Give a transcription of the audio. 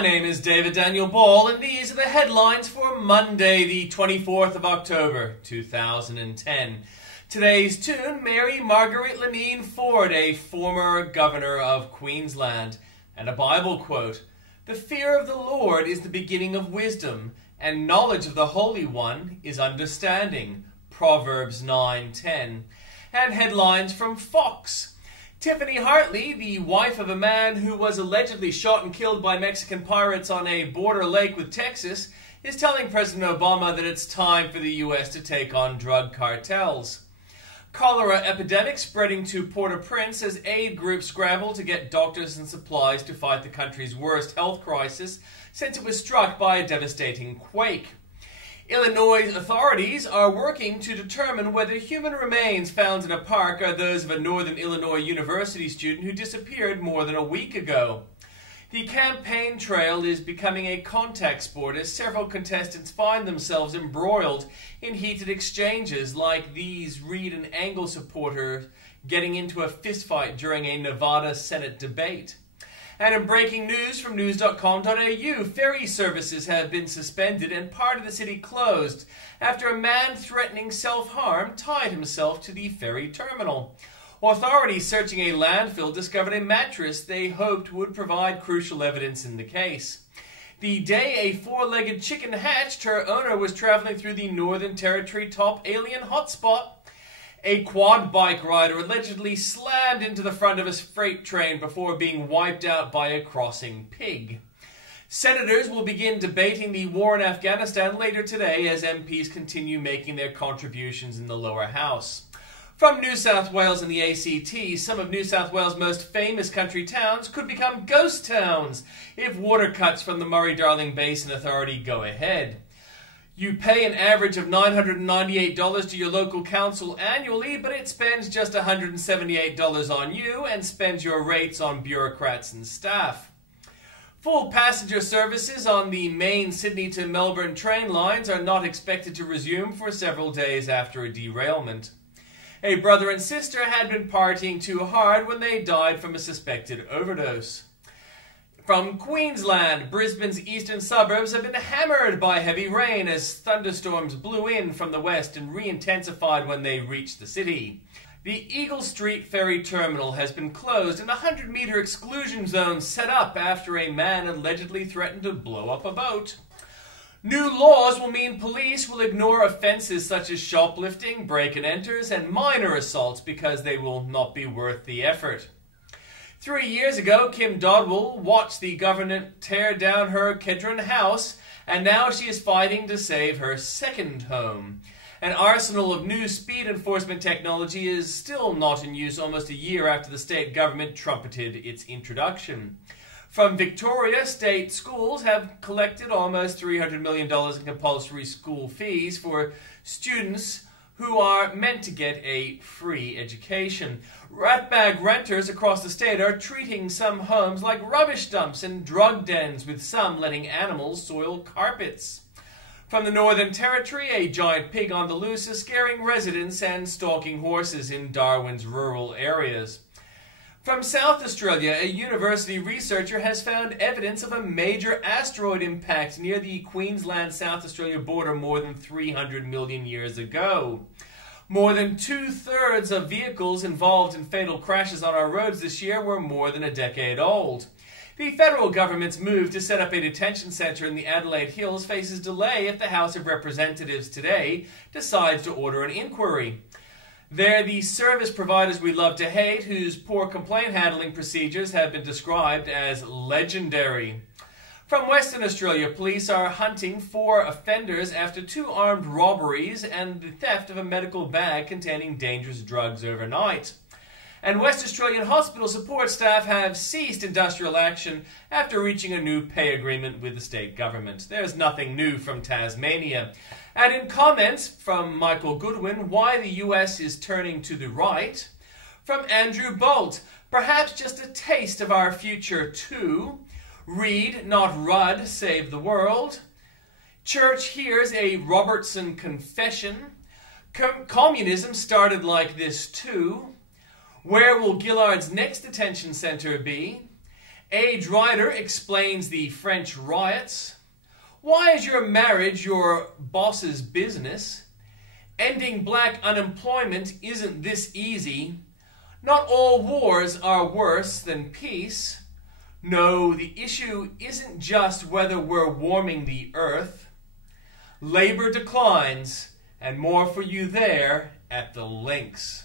My name is David Daniel Ball, and these are the headlines for Monday, the 24th of October, 2010. Today's tune, Mary Margaret Leneen Ford, a former governor of Queensland, and a Bible quote, "The fear of the Lord is the beginning of wisdom, and knowledge of the Holy One is understanding." Proverbs 9:10. And headlines from Fox. Tiffany Hartley, the wife of a man who was allegedly shot and killed by Mexican pirates on a border lake with Texas, is telling President Obama that it's time for the U.S. to take on drug cartels. Cholera epidemic spreading to Port-au-Prince as aid groups scramble to get doctors and supplies to fight the country's worst health crisis since it was struck by a devastating quake. Illinois authorities are working to determine whether human remains found in a park are those of a Northern Illinois University student who disappeared more than a week ago. The campaign trail is becoming a contact sport as several contestants find themselves embroiled in heated exchanges like these Reed and Engel supporters getting into a fistfight during a Nevada Senate debate. And in breaking news from news.com.au, ferry services have been suspended and part of the city closed after a man threatening self-harm tied himself to the ferry terminal. Authorities searching a landfill discovered a mattress they hoped would provide crucial evidence in the case. The day a four-legged chicken hatched, her owner was traveling through the Northern Territory top alien hotspot. A quad bike rider allegedly slammed into the front of a freight train before being wiped out by a crossing pig. Senators will begin debating the war in Afghanistan later today as MPs continue making their contributions in the lower house. From New South Wales and the ACT, some of New South Wales' most famous country towns could become ghost towns if water cuts from the Murray-Darling Basin Authority go ahead. You pay an average of $998 to your local council annually, but it spends just $178 on you and spends your rates on bureaucrats and staff. Full passenger services on the main Sydney to Melbourne train lines are not expected to resume for several days after a derailment. A brother and sister had been partying too hard when they died from a suspected overdose. From Queensland, Brisbane's eastern suburbs have been hammered by heavy rain as thunderstorms blew in from the west and re-intensified when they reached the city. The Eagle Street Ferry Terminal has been closed and a 100-meter exclusion zone set up after a man allegedly threatened to blow up a boat. New laws will mean police will ignore offences such as shoplifting, break-and-enters, and minor assaults because they will not be worth the effort. 3 years ago, Kim Dodwell watched the government tear down her Kedron house, and now she is fighting to save her second home. An arsenal of new speed enforcement technology is still not in use almost a year after the state government trumpeted its introduction. From Victoria, state schools have collected almost $300 million in compulsory school fees for students who are meant to get a free education. Ratbag renters across the state are treating some homes like rubbish dumps and drug dens, with some letting animals soil carpets. From the Northern Territory, a giant pig on the loose is scaring residents and stalking horses in Darwin's rural areas. From South Australia, a university researcher has found evidence of a major asteroid impact near the Queensland-South Australia border more than 300 million years ago. More than two-thirds of vehicles involved in fatal crashes on our roads this year were more than a decade old. The federal government's move to set up a detention centre in the Adelaide Hills faces delay if the House of Representatives today decides to order an inquiry. They're the service providers we love to hate, whose poor complaint handling procedures have been described as legendary. From Western Australia, police are hunting 4 offenders after 2 armed robberies and the theft of a medical bag containing dangerous drugs overnight. And West Australian hospital support staff have ceased industrial action after reaching a new pay agreement with the state government. There's nothing new from Tasmania. And in comments from Michael Goodwin, why the US is turning to the right. From Andrew Bolt, perhaps just a taste of our future too. Read, not Rudd, save the world. Church hears a Robertson confession. Communism started like this too. Where will Gillard's next detention centre be? Age Rider explains the French riots. Why is your marriage your boss's business? Ending black unemployment isn't this easy. Not all wars are worse than peace. No, the issue isn't just whether we're warming the earth. Labor declines, and more for you there at the links.